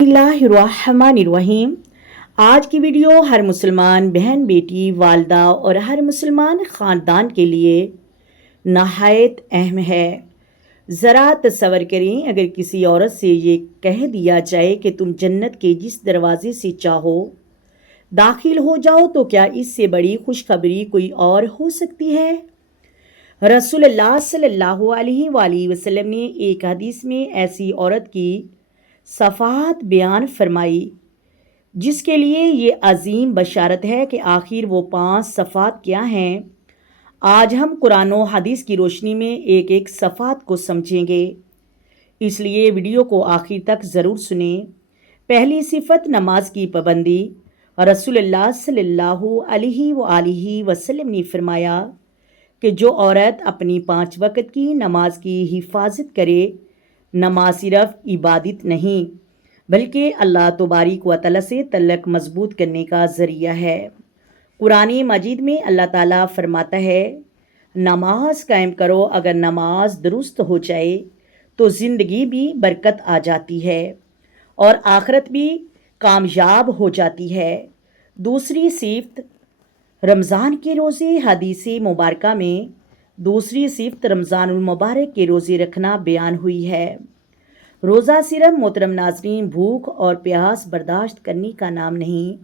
बिस्मिल्लाहिर्रहमानिर्रहीम। आज की वीडियो हर मुसलमान बहन, बेटी, वालदा और हर मुसलमान ख़ानदान के लिए नहायत अहम है। ज़रा तसव्वुर करें, अगर किसी औरत से ये कह दिया जाए कि तुम जन्नत के जिस दरवाज़े से चाहो दाखिल हो जाओ, तो क्या इससे बड़ी खुशखबरी कोई और हो सकती है? रसूलुल्लाह सल्लल्लाहु अलैहि वसल्लम ने एक हदीस में ऐसी औरत की सफ़ाहत बयान फरमाई जिसके लिए ये अजीम बशारत है कि आखिर वो 5 सफ़ात क्या हैं। आज हम कुरान और हदीस की रोशनी में एक एक सफ़ात को समझेंगे, इसलिए वीडियो को आखिर तक ज़रूर सुने। पहली सिफत नमाज की पाबंदी। रसूलुल्लाह सल्लल्लाहु अलैहि वसल्लम ने फरमाया कि जो औरत अपनी 5 वक़्त की नमाज की हिफाजत करे, नमाज सिर्फ इबादत नहीं बल्कि अल्लाह तबारक व तआला से तल्लुक़ मजबूत करने का ज़रिया है। कुरान मजीद में अल्लाह ताला फरमाता है, नमाज कायम करो, अगर नमाज दुरुस्त हो जाए तो ज़िंदगी भी बरकत आ जाती है और आखिरत भी कामयाब हो जाती है। दूसरी सिफत रमज़ान के रोज़े। हदीस मुबारका में दूसरी सिफत रमज़ानुल मुबारक के रोज़े रखना बयान हुई है। रोज़ा सिर्फ मोहतरम नाज़रीन भूख और प्यास बर्दाश्त करने का नाम नहीं,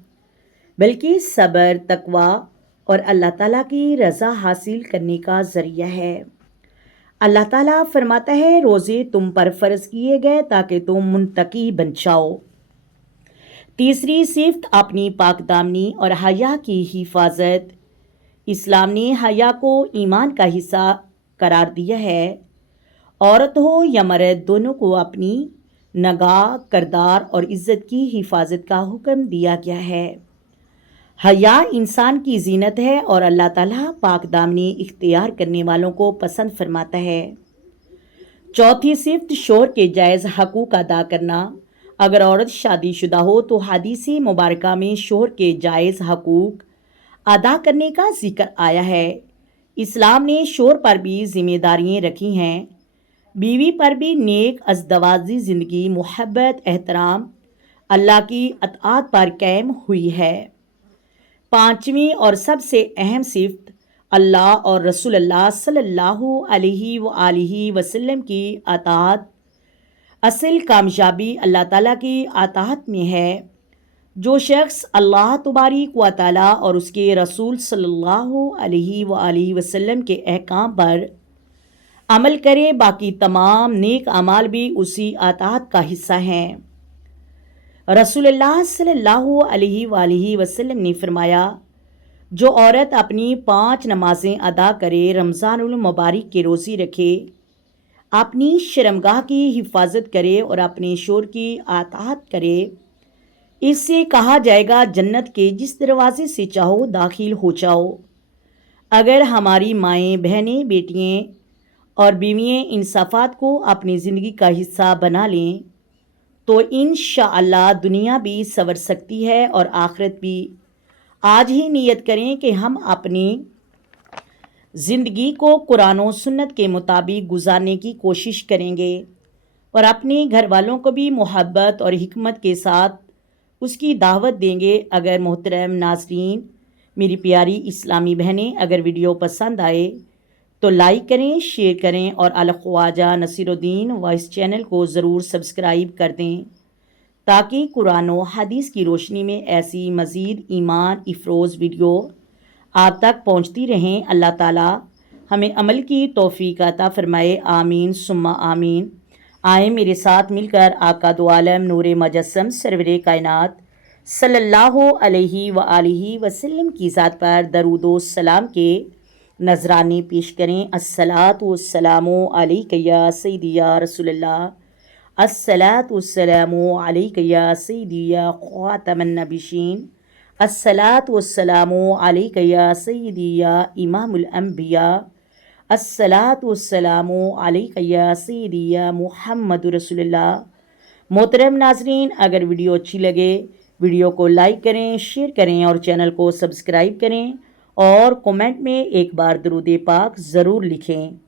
बल्कि सब्र, तकवा और अल्लाह ताला की रज़ा हासिल करने का ज़रिया है। अल्लाह ताला फरमाता है, रोज़े तुम पर फ़र्ज़ किए गए ताकि तुम मुत्तकी बन जाओ। तीसरी सिफत अपनी पाकदामनी और हया की हिफाजत। इस्लाम ने हया को ईमान का हिस्सा करार दिया है। औरत हो या मर्द, दोनों को अपनी नगाह, करदार और इज़्ज़त की हिफाजत का हुक्म दिया गया है। हया इंसान की जीनत है और अल्लाह ताला पाकदामनी इख्तियार करने वालों को पसंद फरमाता है। चौथी सिफत शोहर के जायज़ हकूक़ अदा करना। अगर औरत शादीशुदा हो तो हदीस मुबारका में शोहर के जायज़ हकूक़ अदा करने का जिक्र आया है। इस्लाम ने शोहर पर भी जिम्मेदारियाँ रखी हैं। बीवी पर भी नेक अज़दवाजी ज़िंदगी, मोहब्बत, एहतराम, अल्लाह की अताअत पर कायम हुई है। पाँचवीं और सबसे अहम सिफत अल्लाह और रसूलुल्लाह सल्लल्लाहु अलैहि वसल्लम की अताअत। असल कामयाबी अल्लाह ताला की अताअत में है। जो शख्स अल्लाह तबारक व तआला और उसके रसूल सल्लल्लाहु अलैहि वसल्लम के अहकाम पर अमल करे, बाकी तमाम नेक अमाल भी उसी अताअत का हिस्सा हैं। रसूलुल्लाह सल्लल्लाहु अलैहि वसल्लम ने फरमाया, जो औरत अपनी 5 नमाजें अदा करे, रमज़ानुल मुबारक के रोज़े रखे, अपनी शर्मगाह की हिफाजत करे और अपने शोहर की अताअत करे, इससे कहा जाएगा जन्नत के जिस दरवाज़े से चाहो दाखिल हो जाओ। अगर हमारी माएँ, बहनें, बेटियाँ और बीवियाँ इन सफ़ात को अपनी ज़िंदगी का हिस्सा बना लें तो इंशाअल्लाह दुनिया भी संवर सकती है और आखिरत भी। आज ही नियत करें कि हम अपनी ज़िंदगी को कुरान और सुन्नत के मुताबिक गुजारने की कोशिश करेंगे और अपने घर वालों को भी मोहब्बत और हिकमत के साथ उसकी दावत देंगे। अगर मोहतरम नाज़रीन, मेरी प्यारी इस्लामी बहनें, अगर वीडियो पसंद आए तो लाइक करें, शेयर करें और अल ख्वाजा नसीरुद्दीन वॉइस चैनल को ज़रूर सब्सक्राइब कर दें ताकि कुरान और हदीस की रोशनी में ऐसी मज़ीद ईमान इफ़रोज़ वीडियो आप तक पहुँचती रहें। अल्लाह ताला हमें अमल की तौफ़ीक अता फ़रमाए। आमीन सुम्मा आमीन। आए मेरे साथ मिलकर आका दो आलम नूरे मुजस्सम सरवरे कायनात सल्लल्लाहु अलैहि वसल्लम की ज़ात पर दरूद व सलाम के नजराने पेश करें। अस्सलातु वस्सलामु अलैका या सय्यदी या रसूलल्लाह, अस्सलातु वस्सलामु अलैका या सय्यदी या ख़ातमन नबिय्यीन, अस्सलातु वस्सलामु अलैका या सय्यदी या इमामुल अंबिया, अस्सलातु वस्सलामु अलैका या सय्यदी या मुहम्मदुर रसूलुल्लाह। मोहतरम नाज़रीन, अगर वीडियो अच्छी लगे वीडियो को लाइक करें, शेयर करें और चैनल को सब्सक्राइब करें और कमेंट में एक बार दरूद पाक ज़रूर लिखें।